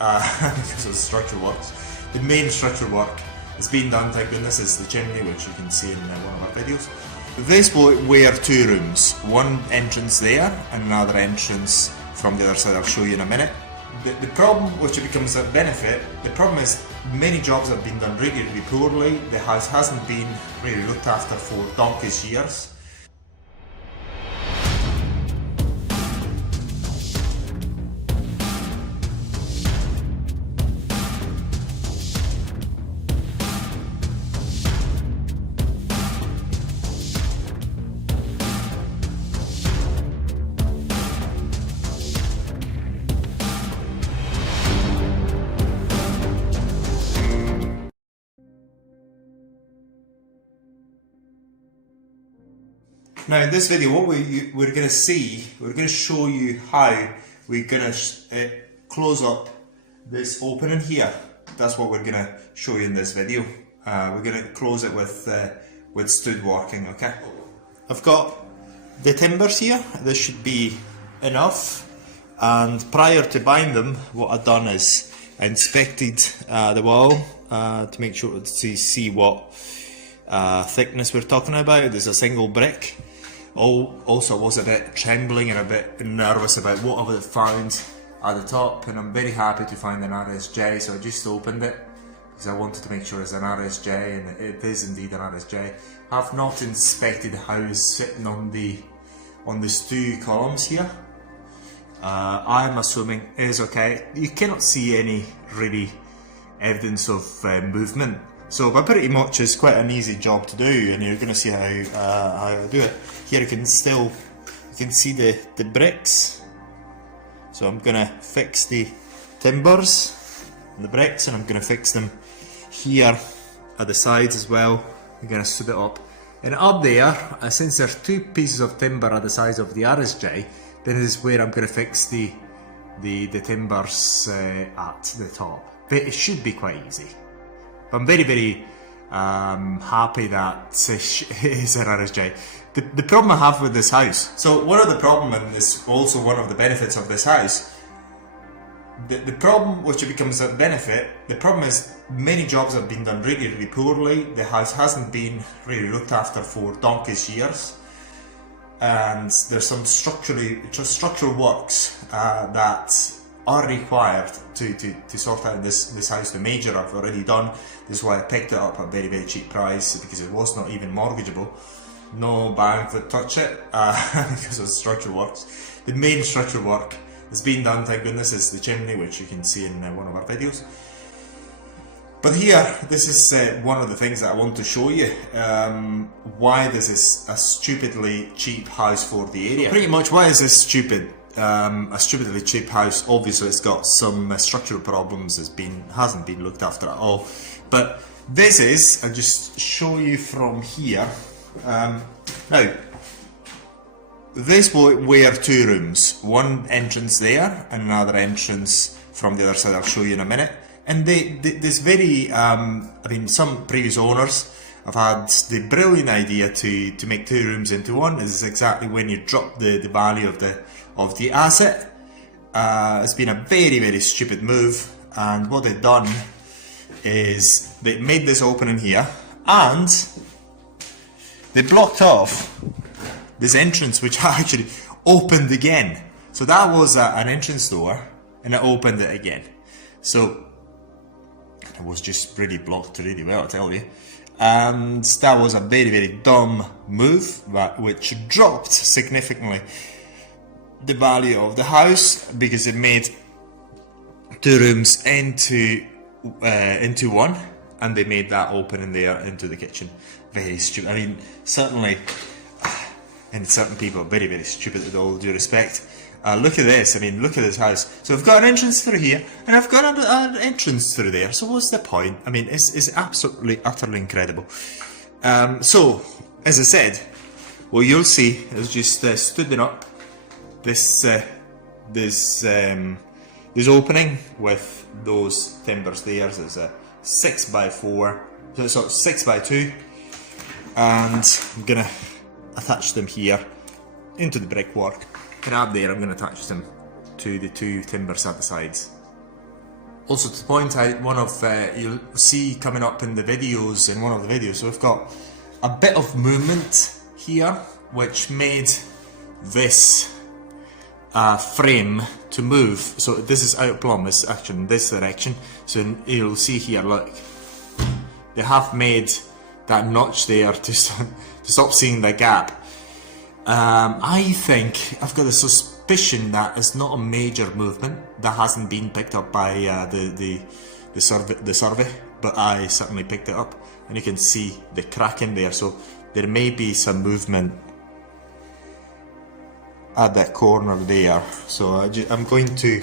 because of the structural works. The main structural work has been done, thank goodness, is the chimney, which you can see in one of our videos. This will wear two rooms, one entrance there and another entrance from the other side. I'll show you in a minute. The problem, which it becomes a benefit, the problem is many jobs have been done really, really poorly. The house hasn't been really looked after for donkey's years. Now in this video what we're going to show you how we're going to close up this opening here. That's what we're going to show you in this video. We're going to close it with stud working, okay? I've got the timbers here, this should be enough, and prior to buying them what I've done is I inspected the wall to make sure to see what thickness we're talking about. There's a single brick. Also was a bit trembling and a bit nervous about what I would have found at the top, and I'm very happy to find an RSJ, so I just opened it because I wanted to make sure it's an RSJ, and it is indeed an RSJ. I've not inspected the house sitting on the two columns here. I'm assuming it is okay. You cannot see any really evidence of movement. So, but pretty much it's quite an easy job to do, and you're going to see how I do it. Here you can see the bricks. So I'm going to fix the timbers and the bricks, and I'm going to fix them here at the sides as well. I'm going to stud it up. And up there, since there's two pieces of timber at the size of the RSJ, then this is where I'm going to fix the timbers at the top. But it should be quite easy. I'm very, very happy that it is an RSJ. The problem I have with this house, so one of the problem, and is also one of the benefits of this house, the problem, which it becomes a benefit, the problem is many jobs have been done really, really poorly. The house hasn't been really looked after for donkey's years, and there's some structural works that are required to sort out this house. The major I've already done. This is why I picked it up at a very, very cheap price, because it was not even mortgageable. No bank would touch it because of the structural works. The main structural work has been done, thank goodness, is the chimney, which you can see in one of our videos. But here, this is one of the things that I want to show you, why this is a stupidly cheap house for the area. Pretty much, why is this stupid? A stupidly cheap house. Obviously it's got some structural problems, hasn't been looked after at all. But this is, I'll just show you from here. Now, this will wear two rooms, one entrance there and another entrance from the other side. I'll show you in a minute. And this very, I mean, some previous owners have had the brilliant idea to make two rooms into one. This is exactly when you drop the value of the asset. It's been a very, very stupid move, and what they've done is they made this opening here, and they blocked off this entrance, which actually opened again. So that was an entrance door, and it opened it again. So it was just really blocked really well, I tell you. And that was a very, very dumb move, which dropped significantly the value of the house, because it made two rooms into one, and they made that opening there into the kitchen. Very stupid. I mean, certainly, and certain people are very, very stupid, with all due respect. Look at this. I mean, look at this house. So I've got an entrance through here, and I've got an entrance through there. So what's the point? I mean, it's absolutely, utterly incredible. So, as I said, what you'll see is just stooding up this opening with those timbers there. There's a 6x4, so 6x2, and I'm gonna attach them here into the brickwork, and up there I'm gonna attach them to the two timbers at the sides. Also to point out, one of you'll see coming up in the videos, in one of the videos, so we've got a bit of movement here which made this frame to move. So this is out of plumb, it's actually in this direction. So you'll see here, look, they have made that notch there to stop seeing the gap. I think, I've got a suspicion that it's not a major movement that hasn't been picked up by the survey, but I certainly picked it up, and you can see the crack in there, so there may be some movement at that corner there. So I'm going to,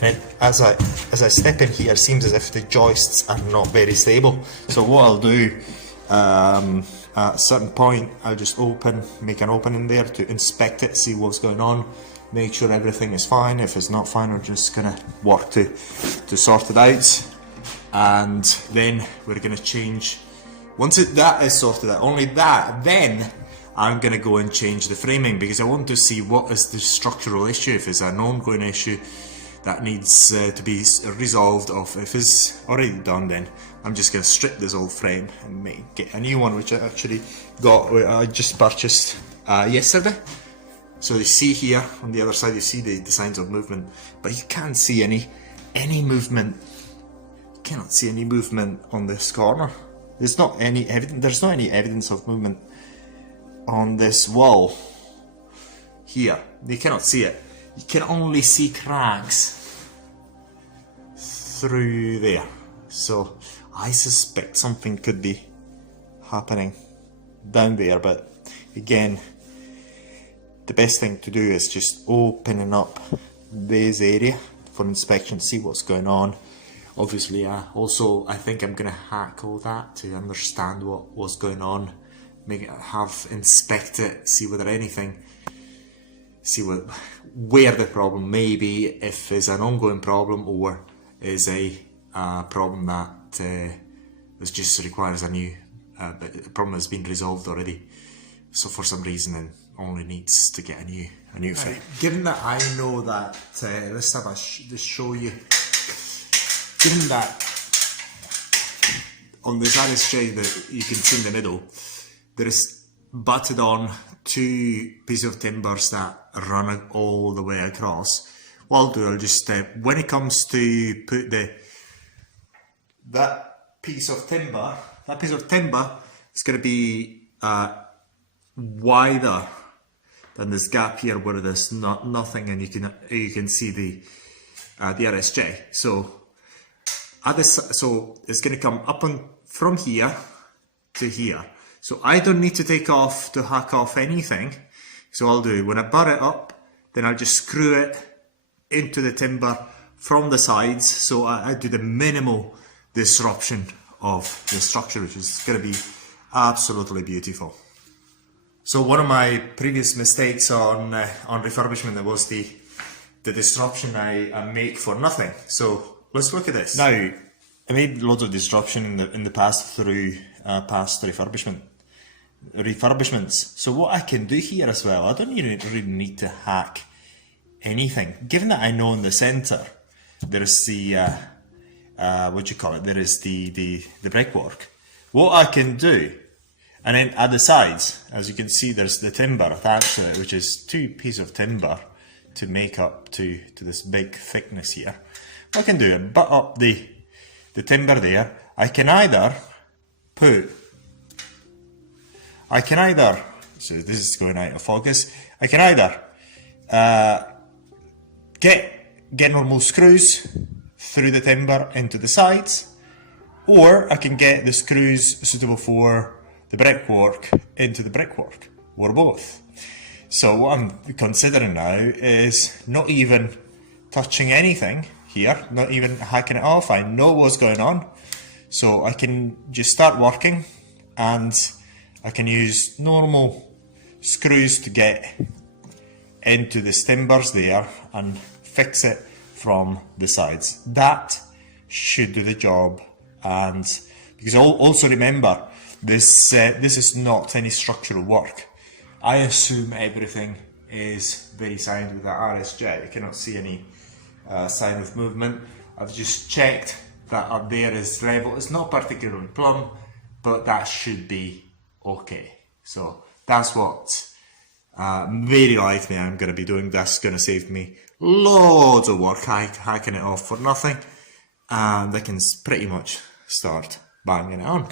and as I step in here, it seems as if the joists are not very stable. So what I'll do, at a certain point, I'll just make an opening there to inspect it, see what's going on, make sure everything is fine. If it's not fine, I'm just gonna work to sort it out, and then we're gonna change. Once that is sorted out, only that, then I'm gonna go and change the framing, because I want to see what is the structural issue. If it's an ongoing issue that needs to be resolved, or if it's already done, then I'm just going to strip this old frame and get a new one, which I actually I just purchased yesterday. So you see here on the other side, you see the signs of movement, but you can't see any movement. You cannot see any movement on this corner. There's not any evidence of movement on this wall here. You cannot see it. You can only see cracks through there. So I suspect something could be happening down there, but again, the best thing to do is just opening up this area for inspection, see what's going on. Obviously, I think I'm going to hack all that to understand what was going on, inspect it, see where the problem may be, if it's an ongoing problem or is a problem that just requires a new, the problem has been resolved already, so for some reason it only needs to get a new frame. Given that I know that, let's have just show you. Given that on this RSJ that you can see in the middle, there is butted on 2 pieces of timbers that run all the way across. What I'll do, I'll just when it comes to put that piece of timber is going to be wider than this gap here where there's nothing, and you can see the RSJ. So it's going to come up from here to here. So I don't need to hack off anything. So I'll do, when I butt it up, then I'll just screw it into the timber from the sides, so I do the minimal disruption of the structure, which is going to be absolutely beautiful. So one of my previous mistakes on refurbishment was the disruption I make for nothing. So let's look at this. Now, I made loads of disruption in the past through past refurbishments. So what I can do here as well, I don't really need to hack anything. Given that I know in the center there is the there is the brickwork. What I can do, and then at the sides, as you can see, there's the timber attached to it, which is 2 pieces of timber to make up to this big thickness here. What I can do, butt up the timber there. I can either so this is going out of focus. I can either get normal screws through the timber into the sides, or I can get the screws suitable for the brickwork into the brickwork, or both. So what I'm considering now is not even touching anything here, not even hacking it off. I know what's going on, so I can just start working, and I can use normal screws to get into the timbers there and fix it from the sides. That should do the job. And because also remember, this is not any structural work. I assume everything is very sound with the RSJ. I cannot see any sign of movement. I've just checked that up there is level. It's not particularly plumb, but that should be okay. So that's what very likely I'm going to be doing. That's going to save me loads of work hacking it off for nothing, and I can pretty much start banging it on.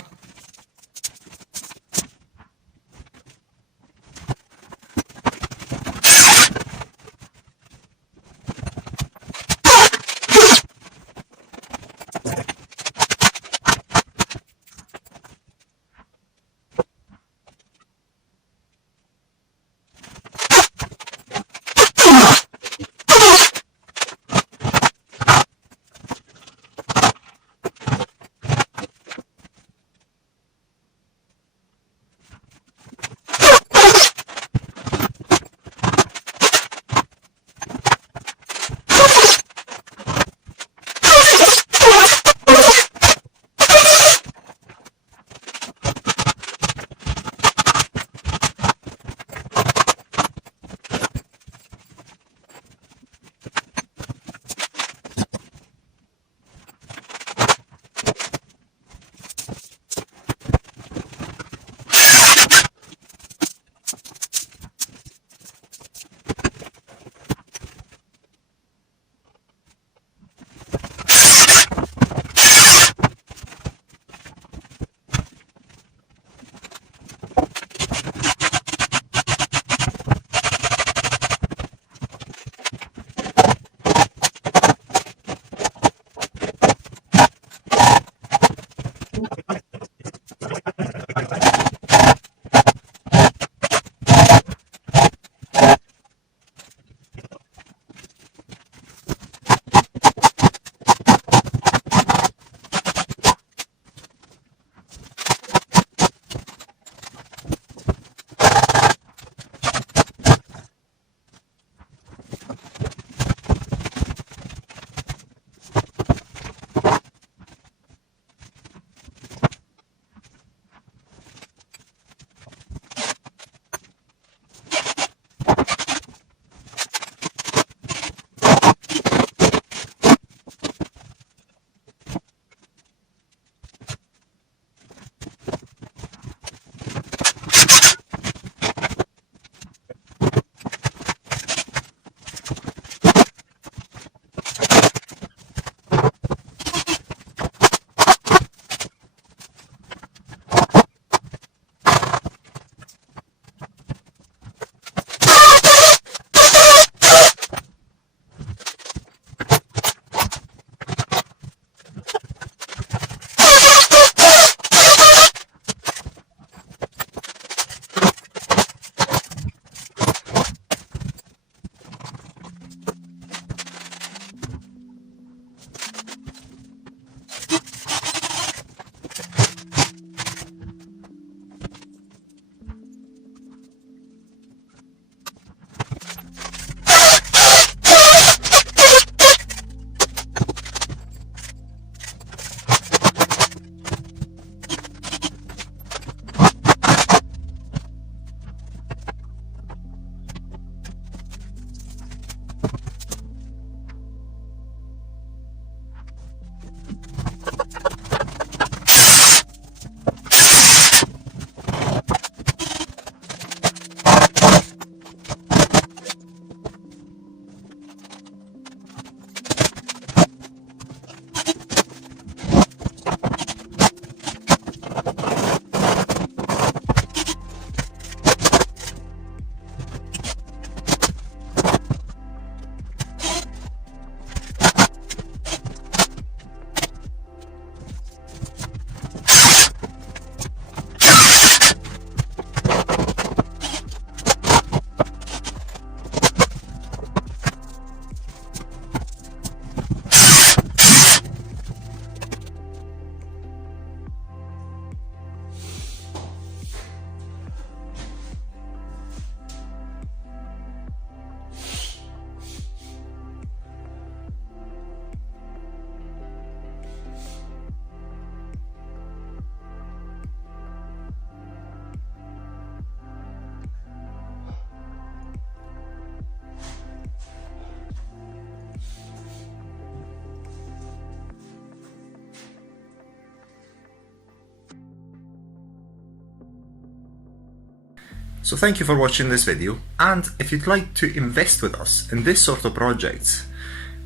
So thank you for watching this video, and if you'd like to invest with us in this sort of projects,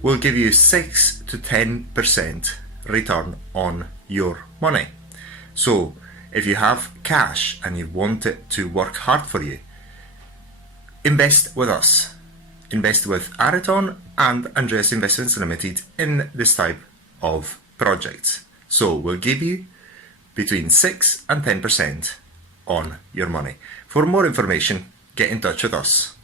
we'll give you 6 to 10% return on your money. So if you have cash and you want it to work hard for you, invest with us. Invest with Areton and Andreas Investments Limited in this type of projects. So we'll give you between 6 and 10% on your money. For more information, get in touch with us.